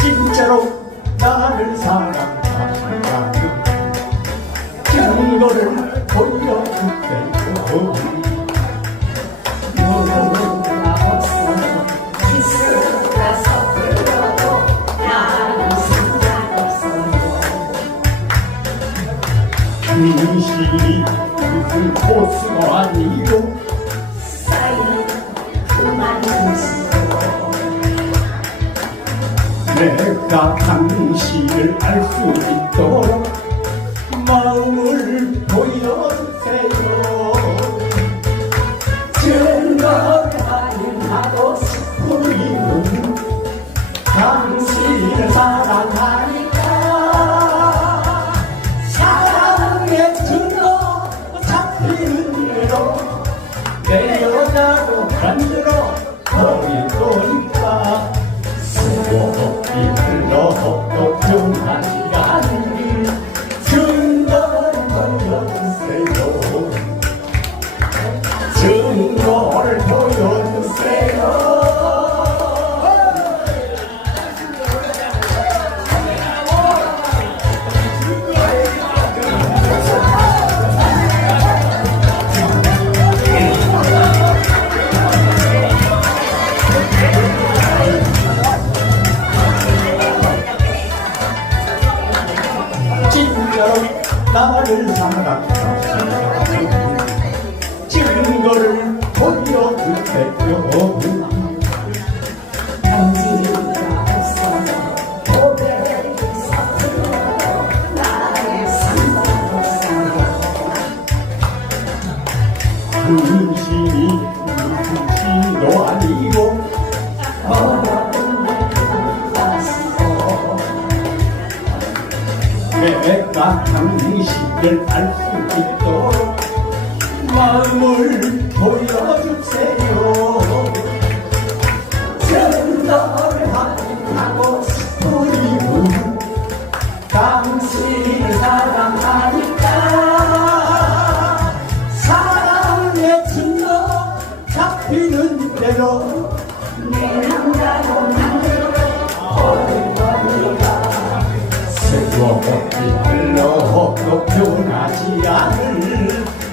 진짜로 나를 사랑한다 면 증거를 보여줄게요 너는 나 없어 키스가 섞여도 나는 상관없어요 당신이 무슨 코스가 아니요 쌓인 그만 두시고 내가 당신을 알 수 있도록 마음을 보여주세요. 증거를 확인하고 싶은 이유는 당신을 사랑하니까. 사랑의 증거 잡히는 대로 내 여자로 만들어 버릴 거니까 나를 사랑한 내가 당신을 알 수 있도록 마음을 보여주세요 흘러도 변하지 않을